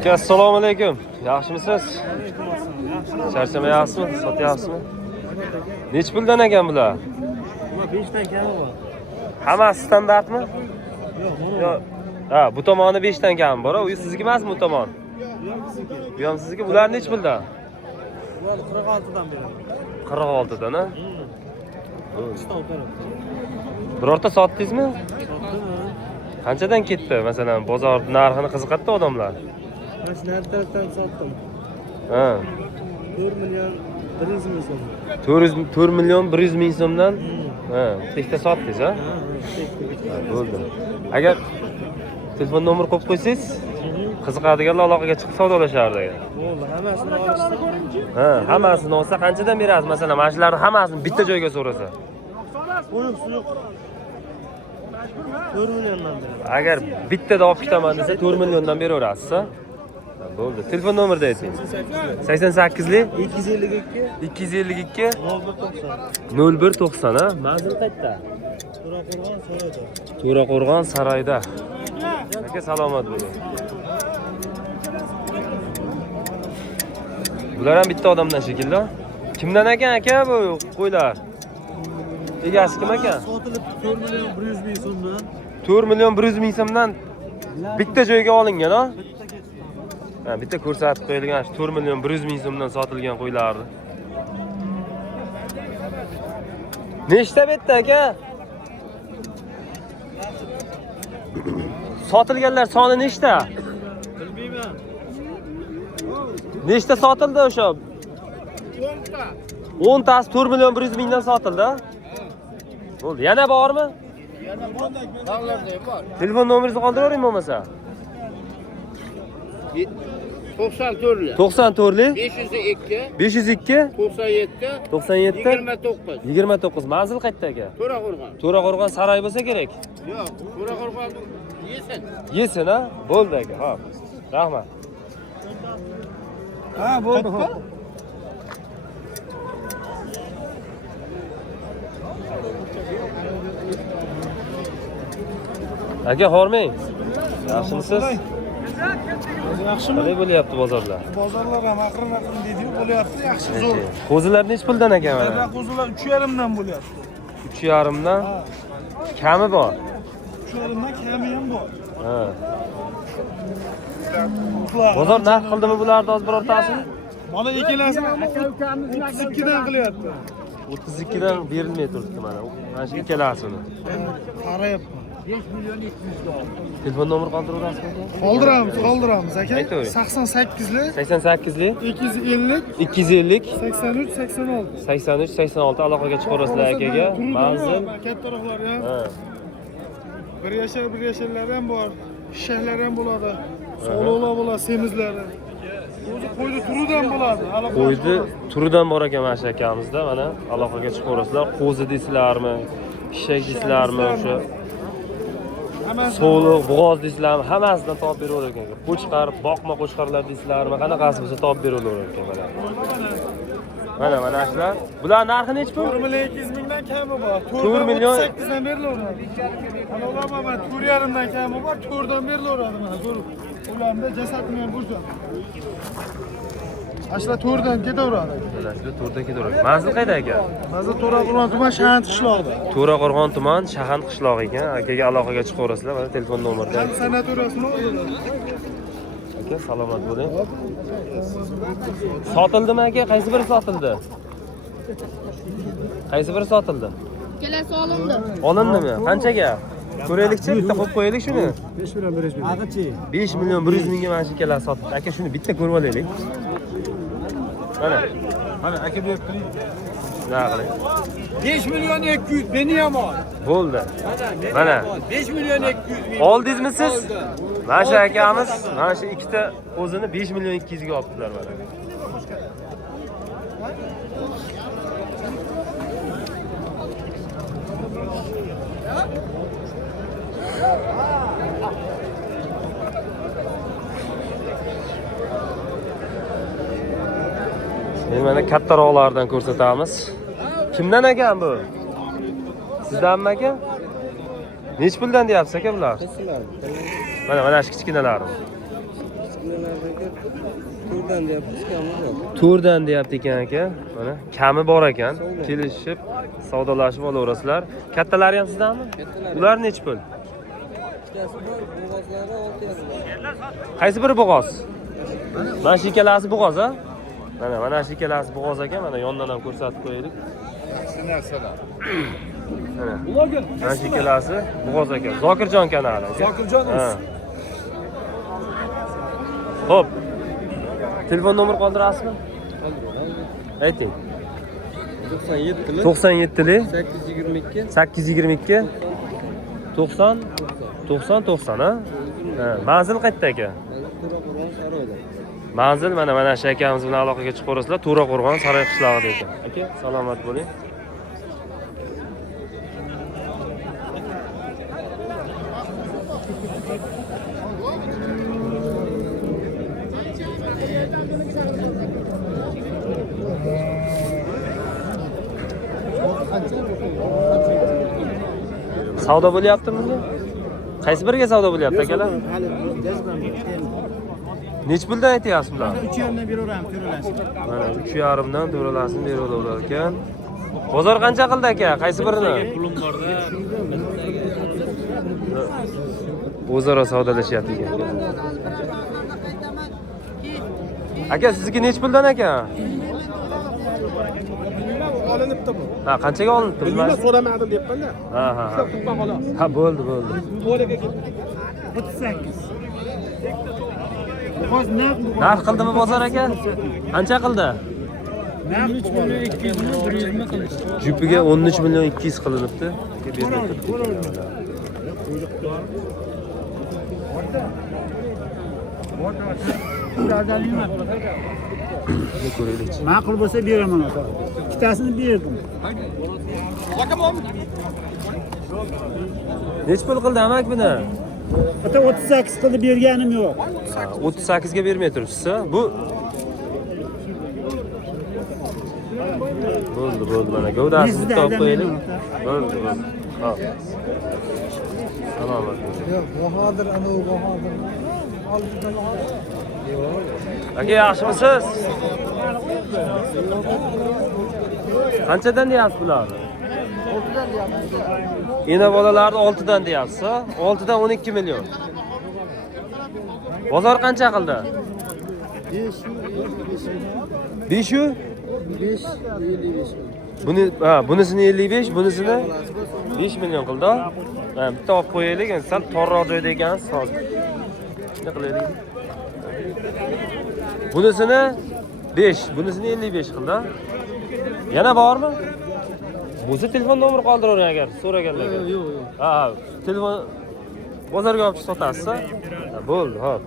Aka assalomu alaykum. Yaxshimisiz? Charchamayapsizmi? Sotyapsizmi? Nech puldan ekan bular? Bular 5 dan kami bor. Hammasi standartmi? Yo'q, Ha, bu tomoni 5 dan kami bor. U sizniki emasmi bu tomon? Bu ham sizniki. Bular nech puldan? bular 46 dan beradi. 46 dan, ha? Stol beradi. Birorta sotdingizmi? Sotdimi? Qanchadan ketdi? Masalan, bozor narxini qiziqatdi odamlar. Mana shu narxdan sotdim. Ha. 4 million 100 ming so'm. 4 million 100 ming so'mdan. Ha, bitta sotdingiz, ha? Bo'ldi. Agar telefon nomer qo'yib qo'ysangiz, qiziqadiganlar aloqaga chiqib savdolashardi. Bo'ldi, hammasini olishdi. Ha, hammasini olsa qanchadan berasiz? Masalan, mana shularni hammasini bitta joyga so'rasa. Qo'yib suyuq. 4 milliondan beradi. Agar bittada olib ketaman desa 4 milliondan beraverasiz, ha? Bo'ldi. Telefon nomerni ayting. 88lik 252 252 0190. 0190, ha? Manzil qayerda? To'raqo'rg'on To'raqo'rg'on saroyda. saroyda. Aka salomat bo'ling. Bular ham bitta odamdan shekilli. Kimdan ekan aka bu qo'ylar? Egasi kim ekan? Sotilib 4 million 100 ming so'mdan. 4 million 100 ming so'mdan bitta joyga olingan, ha? Ha, bitta ko'rsatib qo'yilgan 4 million 100 ming so'mdan sotilgan qo'ylarni. Nechta bitta aka? Sotilganlar soni nechta? Bilmayman. Nechta sotildi o'sha? 10 tasi 4 million 100 mingdan sotildi. Bo'ldi. Yana bormi? Yana bor. Telefon nomeringizni qoldiravering bo'lmasa. 94'lü. 94lik 502 502 97 97 29. 29. Manzil qayerda aka? To'raqo'rg'on. To'raqo'rg'on saroy bo'lsa kerak. Yo'q, To'raqo'rg'on yesin. Yesin, ha? Bo'ldi aka. Xo'p. Rahmat. Ha, bo'ldi. Aka, hormang. Yaxshimisiz? Yaxshimi? Qanday bo'lyapti bozorlar? Bozorlar ham aqrin deydi-yu, bo'lyapti, yaxshi zo'r. Qo'zilar nech puldan ekan mana? Darra qo'zilar 3,5 dan bo'lyapti. 3,5 dan. Kami bor. 3,5 dan kami ham bor. Ha. Bozor narx qildimi bularni hozir birortasini? Mana ikkalasini 32 dan qilyapti. 32 dan berilmay turibdi mana. Mana shu ikkalasini. Qarayapman. 5 milyon 700 dolar. Telefon nomer qoldirasizmi? Qoldiramiz aka. Aytavering. 88lik 88lik 250 250 83 86. 83 86 aloqaga chiqarasizlar akaga. Manzil. Kattaroqlar ham. Ha. Bir yashar ham bor. Shishaklar ham bo'ladi. Sog'liqlar bo'ladi, semizlari. O'zi qo'ydi turidan bo'ladi. Qo'ydi turidan bor ekan mana shu akamizda. Mana aloqaga chiqarasizlar. Qo'zi deysizlarmi? Shishak deysizlarmi o'sha? So'liq, bo'g'oz deysizlarmi? Hammasidan topib beraverar ekan. Qo'chqar, boqma qo'chqarlar deysizlarmi? Qanaqasi bo'lsa topib beraverar ekan mana. Mana shular. Bular narxi nech pul? 4 million 200 mingdan kami bor. 4 million 8 dan berilaveradi. Ana ular mana 4,5 dan kami bor, 4 dan berilaveradi mana. Ko'rib. Ularda jasadni ham burjan. Ashla 4 dan ketaveradi. Mana shu 4 dan ketaveradi. Manzil qayerda aka? Mazza To'raqo'rg'on tuman Shahant qishlog'ida. To'raqo'rg'on tuman Shahant qishlog'i ekan. Akaga aloqaga chiqaverasizlar. Mana telefon nomerda. Sanatoriyasini oldilar. Aka salomat bo'ling. Sotildimi aka? Qaysi biri sotildi? Qaysi biri sotildi? Kelasi olindi. Olindimi? Qanchaga? Ko'raylikchi, bitta qo'yib qo'yaylik shuni. 5 million 100 ming. Ag'ichi. 5 million 100 mingga mana shu ikkalasi sotdi. Aka shuni bitta ko'rib olaylik. Mana aka bu yerda nima qilay? 5 milyon 200 beni ham ol. Bo'ldi. Mana 5 milyon 200 bin. oldingizmi siz? Mana shu akamiz mana shu ikkita o'zini 5 million 200 ga olibdilar mana. Endi mana kattaroqlardan ko'rsatamiz. Kimdan ekan bu? Sizdanmi aka? Nech puldan deyapsiz aka bular? Mana shu kichkinalari. Kichkinalardan Turdan deyapmiz, kami yo'q. To'rdan deyapti ekan aka. Mana kami bor ekan. Kelishib, savdolashib olaverasizlar. Kattalari ham sizdanmi? Kattalar. Ular nechi pul? Ikkitasi bor, bo'g'ozlari 6,5. Qaysi biri bo'g'oz? Mana shu ikkalasi bo'g'oz, a? Mana shu ikkalasi bo'g'oz ekan. Mana yondan ham ko'rsatib qo'yaylik. Yaxshi narsalar. Mana. Mana shu ikkalasi bo'g'oz ekan. Zokirjon kanali. Zokirjon. Ha. Xo'p. Telefon nomer qoldirasizmi? Ayting. 97 97lik 822 822 90 90 90 ha? Ha, manzil qayerda aka? To'raqo'rg'on Saroyda. Manzil mana shu akamiz bilan aloqaga chiqib ko'rasizlar. To'raqo'rg'on Saroy qishlog'ida ekan. Aka, salomat bo'ling. Savdo bo'lyaptimi bunda? Qaysi biriga savdo bo'lyapti akalar? Nech puldan aytyapsiz bular? 3,5 beraveramiz, to'lalasini. Mana 3,5 dan to'lalasini beraverar ekan. Bozor qancha qildi aka? Qaysi birini? Pulim borda. O'zaro savdolashyapti ekan. Aka, sizniki nech puldan aka? Olinibdi bu. Ha, qanchaga olinibdi? Bilmayman, so'ramadim deyapman-da. Ha. Tuqqan xolos. Ha, bo'ldi. Bo'laga ketdi. 38. Hozir Narx qildimi bozor aka? Qancha qildi? 13 million 200 ming 100 ming qildi. Jupiga 13 million 200 qilinibdi. Ko'raylik. Ma'qul bo'lsa beraman aka. Ikkitasini berdim. Nech pul qildi amak buni? Ota 38 qildi, berganim yo'q. 38 ga bermay turibsiz. Bu bo'ldi mana gavdasini bitta olib qo'yaylik. Bo'ldi. Hop. Salomat. Yo'q, Bahodir, anavi Bahodir. Aka, yaxshimisiz? Qanchadan deyapsiz bularni? 6dan deyapmiz. Ena bolalarni 6 dan deyapsiz, ha? 6 dan 12 million. Bozor qancha qildi? 5 yu? 555. Bunisini 55, bunisini 5 million qildi. Ha, bitta olib qo'yaylik, endi sal torroq joyda ekansiz hozir. Nima qilaylik? Bunisini 5, bunisini 55 qildi. Yana bormi? Bo'lsa telefon nomeri qoldiravering agar so'raganlarga. Yo'q. Ha, telefon bozorga olib chiqib sotasiz. Bo'ldi, hop.